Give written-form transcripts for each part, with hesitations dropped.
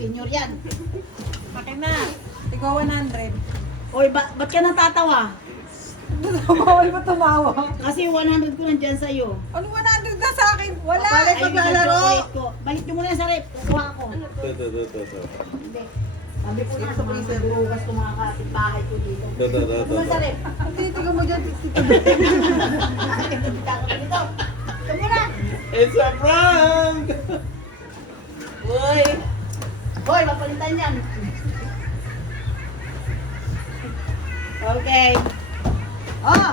Senior yan. Akin na. Tigwa 100. Oy, ba't ka natatawa? Bawal mo tumawa. Kasi 100 ko nandyan sa'yo. Ano 100 na sa akin? Wala. Ay, maglalaro. Balik nyo muna yan sa rep. Kukuha ko. Ito. Hindi. Sabi ko na sa mga bukas ko mga kapitbahay ko dito. Ito. Kuha sa rep. Hindi, tiga mo dyan. Ito. Ito muna. It's a prank! Hoy. Hoy, mapalitan yan. Okay. Oh.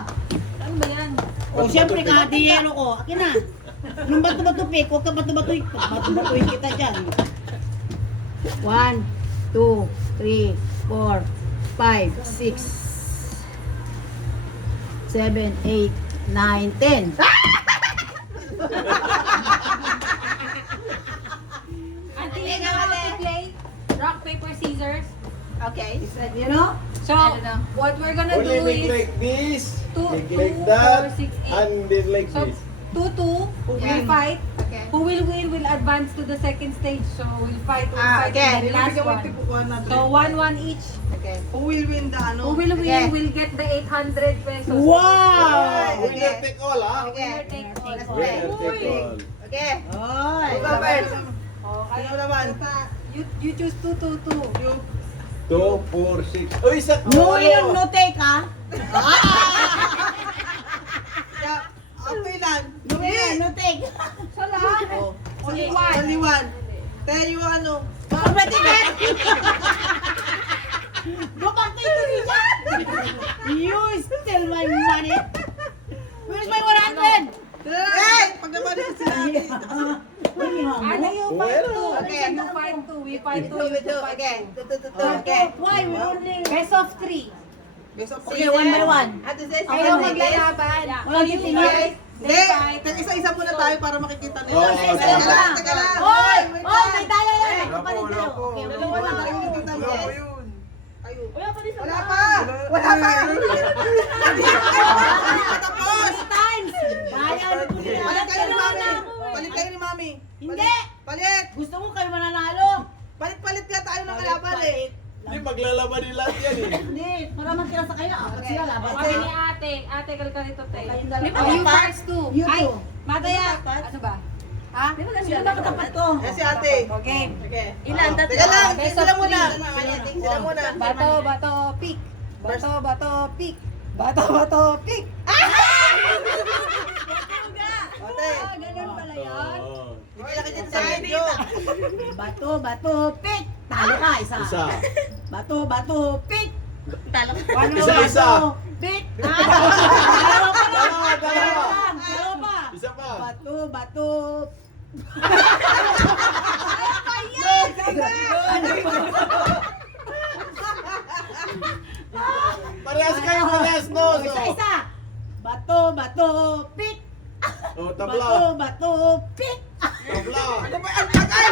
Ano ba yan? O, siyempre, kahadiyero ko. Akin na. Nung bato-bato-pik, huwag ka bato-batoy. Bato-batoy kita dyan. 1, 2, 3, 4, 5, 6, 7, 8, 9, 10. Auntie, you know how to play? Rock, paper, scissors. Okay. You know? So, what we're gonna Only do make is like this, two, make two, like that, 4, 6, 8. and then like So, this. 2-2, we fight. Okay. Who will win will advance to the second stage. So, we'll fight okay. in the last one. So, 1-1 each. Okay. Who will win the ano? Who will win Okay. will get the 800 pesos. Wow! Winner take all, ha? Okay. Winner take all. Let's play. Winner take all. Okay. Oy. Go first. Ano naman? You choose 2-2-2. 2, 4, 6. Uy, isa No, yun, no take, ha? Okay lang. No, yun, no take. So, lahat? Oh. Only one. Only one. Tayo yung ano. Baka matigas. Go back to Indonesia. You steal my money. Where's my 100? Hey! Pag naman sinabi. Ano yung fight Bueno. 2? Okay. You fight 2. We fight 2. Okay. Okay. Why? We only... Best of 3. Best of Sige, one by one. Ayaw maglalaban. Walang titingin. Hindi. Isa-isa muna tayo para makikita nila. Oo, Isa-isa tama. lang. Teka lang. Hoy! Wait Hoy, lang. may tala yan. Wala po, Kapalit wala kayo. po. Okay, Dalawa wala lang pa. tayo makikita nila. Ayun. Wala pa din sa Wala pa! Wala pa! Hindi pa tapos! Three times. Kaya ano ko nila. Palit kayo ni Dalawa Mami! na ako eh. Palit kayo ni Mami! Hindi. Palit! Gusto mo kayo mananalo. Palit nga tayo ng kalaban eh! Hindi, maglalaban din lahat yan eh. Hindi, para magkira sa kayo. Apat sila laban. Kami ni ate. Ate, kalkalito tayo. Kayong dalawa. Oh, you first too. You Ay, two. Madaya. Ano ba? Ha? Sino ba katapat ko? Eh si ate! Okay. Okay. Ilan? Tatlo? Teka lang! Best Sila of muna! three. Sila muna! Bato, bato, pick. Bato, bato, pick. Bato, bato, pick. Ate! Ganun pala yan. Oo. Hindi nakikita sa video! Bato, bato, pick. Talo ka, isa. Isa. Bato, bato, pick. Talo ka. Isa, isa. Pick. Dalawa pa lang. Dalawa. Dalawa pa. Isa pa. Bato, bato. Parehas kayo, parehas no. Isa, isa. Bato, bato, pick. Oh, Bato, tabla. bato, pick. Tabla. Ano ba? Ang tagal!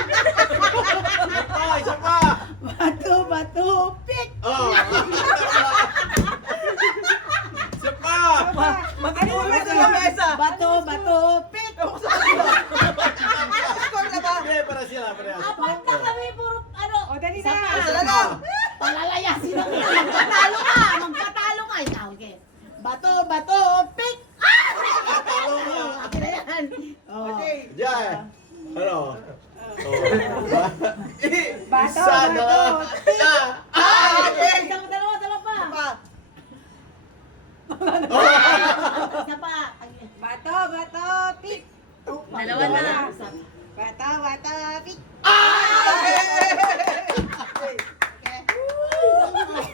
Isa pa. Bato, bato, pick. Oh. Isa pa. Mag-iulog sa lamesa! Bato, bato, pick. Score na ba? Hindi, para sila, parehas. Apat na kami, puro ano. O, dali Isa na. pa. Isa lang! Palalayasin ako. Magpatalo ka. Magpatalo ka. Ikaw, okay. Bato, bato, pick. Talo nga. Akin na yan. Oh. Okay. Diyan. Ano? Oh. Bato, Isa na. bato. Isa. Okay. Dalawa pa. Pa! Isa pa. Bato, bato, pick. Dalawa na. Bato, bato, pick.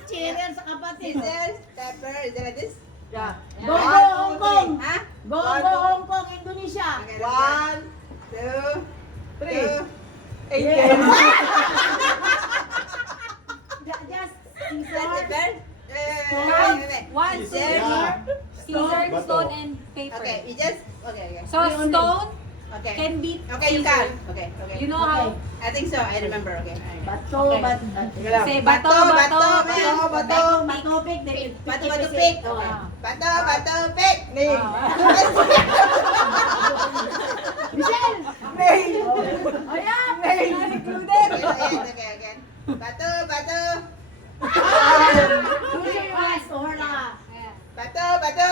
Cheers sa kapatid. Scissors, pepper, is it like this? Yeah. Go, go, Hong Kong. Ha? Go, go, Hong Kong, Indonesia. 1, 2, 3. Yes. Just Pepper. Count. One, Yeah. scissor, Bato. stone, and paper. Okay, you just, okay. So, stone Okay. can beat Okay, you scissor. can. Okay. You know how? I think so, I remember, okay. bato, bato. Say bato, bato, pick. Bato, bato, pick. Then Bato, bato, pick. Okay. Bato, bato, pick. Michelle! May. Ayan! Not included. Okay, okay. Bato, bato. Use your eyes to her na. Bato, bato.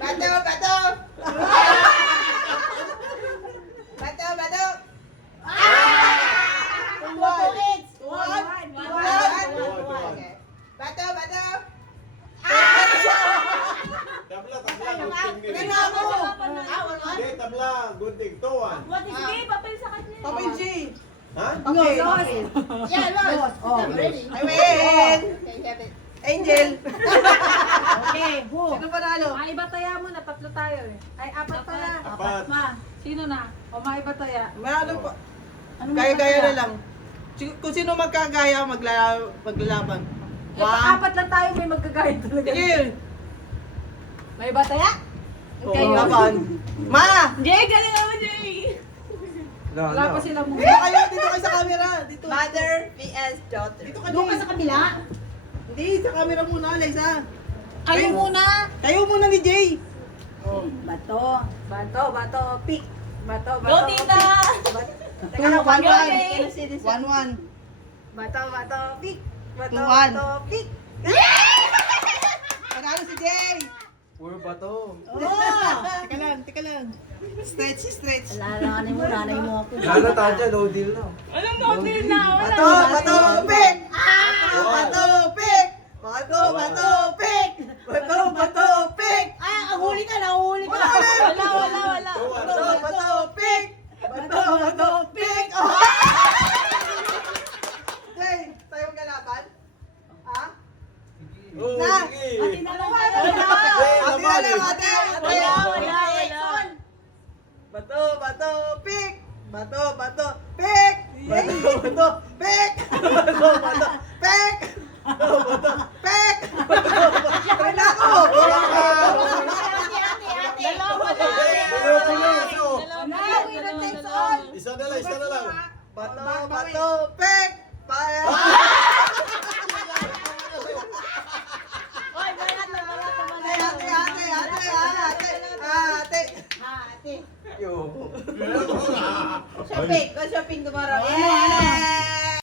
Bato, bato. Bato, bato. Okay. Bato, bato. Tabla, tabla. Good thing. Wala ako. Hindi, tabla. Good thing. Tuwan. Papel G. Ha? Okay. Yeah, lost. Oh. I'm ready. I win. Okay, you have it. Angel. Okay, who? Sino panalo? Maibataya mo na, tatlo tayo eh. Ay, apat pala. Apat. Sino na? O maibataya. Manalo pa. Anong Gaya-gaya masaya? na lang. Kung sino magkagaya, maglalaban. Eh, apat lang tayo, may magkagaya talaga. Sige. Maibataya? Kayo. Laban. Ma! Jay, galing naman, Jay! Wala pa sila muna. Dito kayo sa camera. Dito. Mother vs daughter. Dito Doon ka kayo. sa kabila? Hindi, sa camera muna, Liza. Kayo muna! Kayo muna ni Jay. Oh, bato. Bato, pick. Bato. Go, tita! Teka lang, 1-1. Can you see this? 1-1. Bato, pick. Bato, 2-1. pick. Panalo si Jay. Puro ba to? Oh! Teka lang. Stretch. Nanay mo ako. Lalo tayo dyan. No deal na. Bato, pick! Bato, pick! Bato, pick! Ah, huli ka. Nahuli ka. Wala. Bato, pick! Bato, pick! Jay, tayo magkalaban? Ha? Oh, Na. sige. Ate na lang, ate! Wala. Bato, pick! Bato, pick! Bato, pick! Bato, pick! Pick! Wala ko! Isa na lang. Bato, pick! Ate! Shopping. Go shopping tomorrow. Yeah.